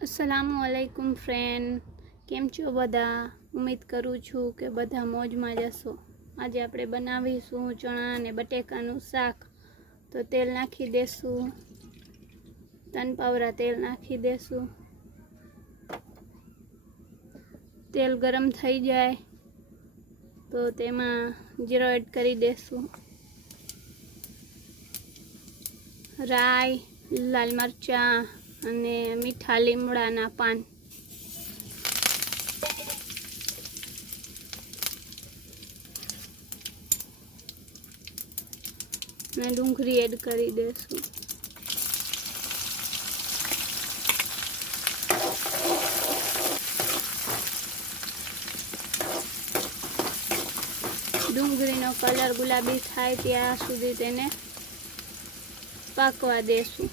अस्सलामुअलैकुम फ्रेंड, केम छो बधा। उम्मीद करूँ छूँ કે બધા મોજમાં જ હશો। આજે આપણે બનાવીશું ચણા અને બટેકાનું શાક। તો તેલ નાખી દેશું, 3 પાવરા તેલ નાખી દેશું। તેલ ગરમ થઈ જાય તો તેમાં જીરો એડ કરી દેશું, રાઈ, લાલ મરચાં અને મીઠા લીમડાના પાન। અને ડુંગળી એડ કરી દેશું। ડુંગળીનો કલર ગુલાબી થાય ત્યાં સુધી તેને પાકવા દેશું।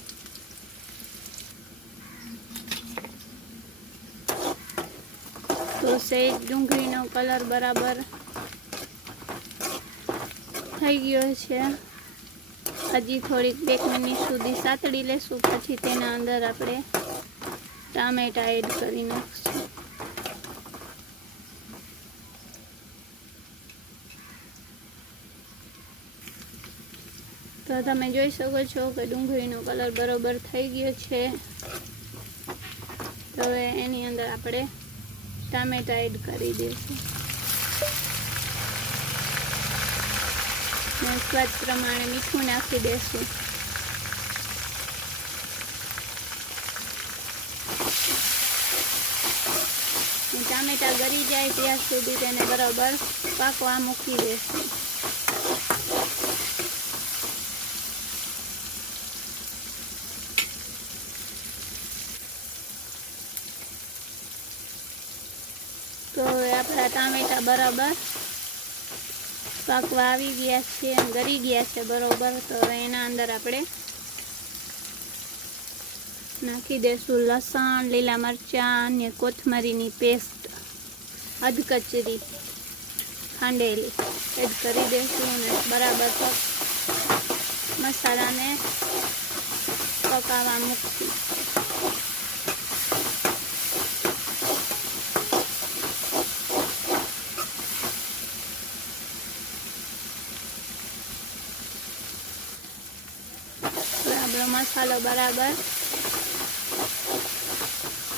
તો સહેજ ડુંગળીનો કલર બરાબર થઈ ગયો છે। હજી થોડીક 1 મિનિટ સુધી સાતળી લેશું, પછી તેના અંદર આપણે ટામેટા એડ કરી નાખશું। તો તમે જોઈ શકો છો કે ડુંગળીનો કલર બરાબર થઈ ગયો છે। તો હવે એની અંદર આપણે ટામેટા એડ કરી દઈશું અને સ્વાદ પ્રમાણે મીઠું નાખી દઈશું। ટામેટા ગળી જાય ત્યાં સુધી તેને બરાબર પાકવા મૂકી દઈશું। તો હવે આપણા ટામેટા બરાબર પાકવા આવી ગયા છે, ગળી ગયા છે બરાબર। તો હવે એના અંદર આપણે નાખી દઈશું લસણ, લીલા મરચાં અને કોથમરીની પેસ્ટ અધકચરી ખાંડેલી એડ કરી દઈશું અને બરાબર મસાલાને પકાવવા મૂકશું। આપણો મસાલો બરાબર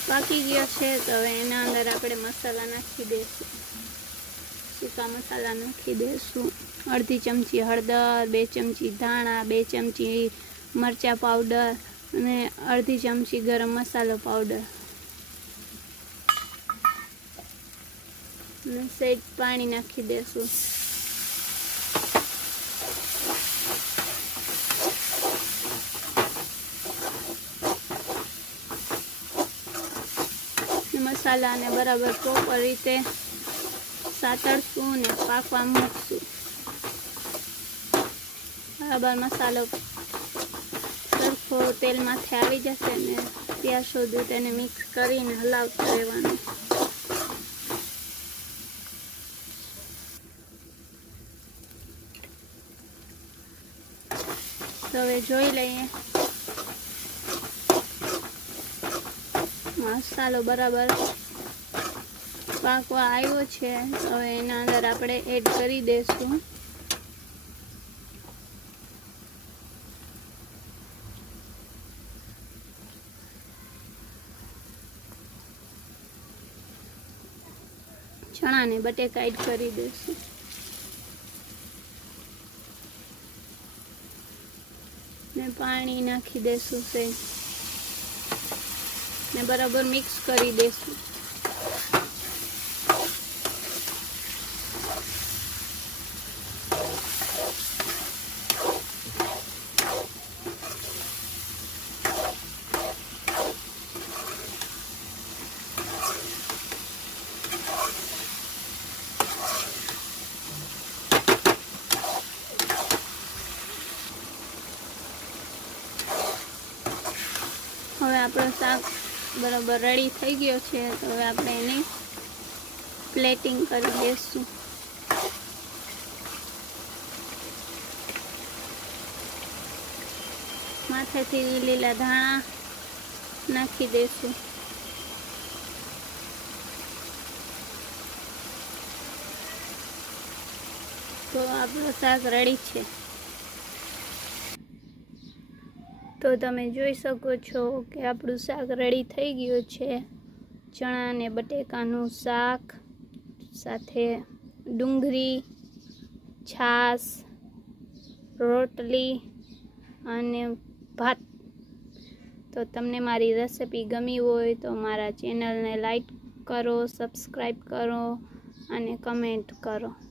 પાકી ગયો છે। તો હવે એના અંદર આપણે મસાલા નાખી દઈશું। સૂકા મસાલા નાખી દઈશું, અડધી ચમચી હળદર, 2 ચમચી ધાણા, 2 ચમચી મરચાં પાવડર અને અડધી ચમચી ગરમ મસાલો પાવડર અને સહેજ પાણી નાખી દઈશું। મસાલાને બરાબર પ્રોપર રીતે સાતળશું અને પાકવા મૂકશું। બરાબર મસાલો સરખો તેલમાંથી આવી જશે ને ત્યાં સુધી તેને મિક્સ કરીને હલાવતું રહેવાનું। તો હવે જોઈ લઈએ મસાલો બરાબર પાકવા આવ્યો છે। હવે એના અંદર આપણે એડ કરી દઈશું ચણા ને બટેકા એડ કરી દઈશું ને પાણી નાખી દઈશું સહેજ ને બરાબર મિક્સ કરી દઈશું। હવે આપણો શાક બરાબર રેડી થઈ ગયો છે। તો હવે આપણે એને પ્લેટિંગ કરી દઈશું। માથેથી લીલા ધાણા નાખી દઈશું। તો આપણું શાક રેડી છે. તો તમે જોઈ શકો છો કે આપણું શાક રેડી થઈ ગયું છે. ચણા અને બટેકાનું શાક સાથે ડુંગળી, છાશ, રોટલી અને ભાત. તો તમને મારી રેસિપી ગમી હોય તો મારા ચેનલને લાઈક કરો, સબસ્ક્રાઈબ કરો અને કમેન્ટ કરો.